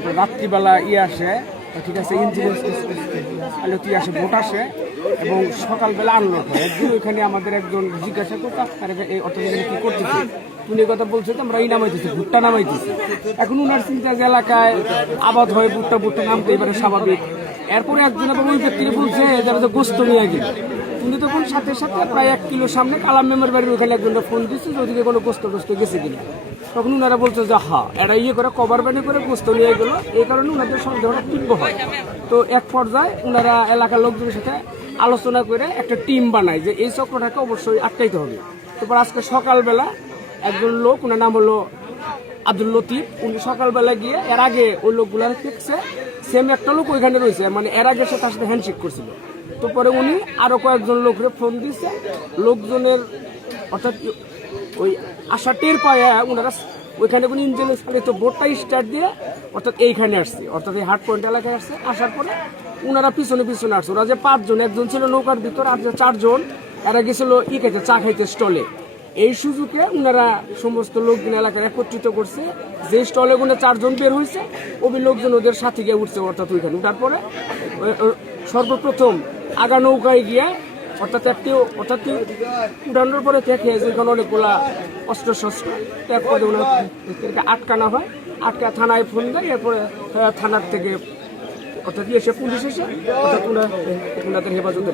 আপনার রাত্রিবেলা আসে, ঠিক আছে, ইঞ্জিনিয়ার আসে, ভোট আসে এবং সকালবেলা আনলোড হয়। একদিন ওইখানে আমাদের একজন জিজ্ঞাসা করতে আপনার এই অর্থনীতি কী করতেছে, উনি কথা বলছে তো আমরা এই নামাইতেছি, ভুট্টা নামাইতেছি। এখন উনার চিন্তা যে এলাকায় আবাদ হয়, ভুট্টা নামতে এবারে স্বাভাবিক। এরপরে একজন আবার ওই ব্যক্তিকে বলছে যারা যে গোস্ত নিয়ে গেল, উনি তখন সাথে সাথে প্রায় 1 কিলো সামনে কালাম মেম্বার বাড়ির ওখানে একজনটা ফোন দিচ্ছে যে ওদিকে কোনো গোস্ত গেছে কিনা। তখন ওনারা বলছে যে হ্যাঁ, এরা করে কভার ব্যানে করে গোস্ত নিয়ে গেলো, এই কারণে ওনাদের সন্দেহটা তীব্র হয়। তো এক পর্যায়ে ওনারা এলাকার লোকজনের সাথে আলোচনা করে একটা টিম বানায় যে এই চক্রটাকে অবশ্যই আটকাইতে হবে। তারপর আজকে সকালবেলা একজন লোক, ওনার নাম হলো আব্দুল লতিফ, উনি সকালবেলা গিয়ে এর আগে ওই লোকগুলো দেখছে, সেম একটা লোক ওইখানে রয়েছে, মানে এর আগে সে তার সাথে হ্যান্ডশেক করছিল। তো পরে উনি আরো কয়েকজন লোকরে ফোন দিচ্ছে, লোকজনের অর্থাৎ ওই আশা টের পায় ওনারা ওইখানে কোনো ইঞ্জিনের চালিত বোটটা স্টার্ট দিয়ে অর্থাৎ এইখানে আসছে, অর্থাৎ এই হার্ট পয়েন্ট এলাকায় আসছে। আসার পরে ওনারা পিছনে পিছনে আসছে। ওরা যে 5 জন, একজন ছিল নৌকার ভিতর, আর যে 4 জন এরা গেছিল খাইতে, চা খাইতে স্টলে। এই সুযোগে ওনারা সমস্ত লোকজন এলাকায় একত্রিত করছে। যে স্টলে কোনো 4 জন বের হয়েছে, ওই লোকজন ওদের সাথে গিয়ে উঠছে, অর্থাৎ ওইখানে উঠার পরে সর্বপ্রথম আগা নৌকায় গিয়ে অর্থাৎ উঠানোর পরে দেখে যেখানে অনেকগুলা অস্ত্র-শস্ত্র, তারপরে ওনাদেরকে আটকানো হয়। আটকা থানায় ফোন দেয়, এরপরে থানার থেকে অর্থাৎ এসে পুলিশ এসে অর্থাৎ ওনাদের হেফাজতে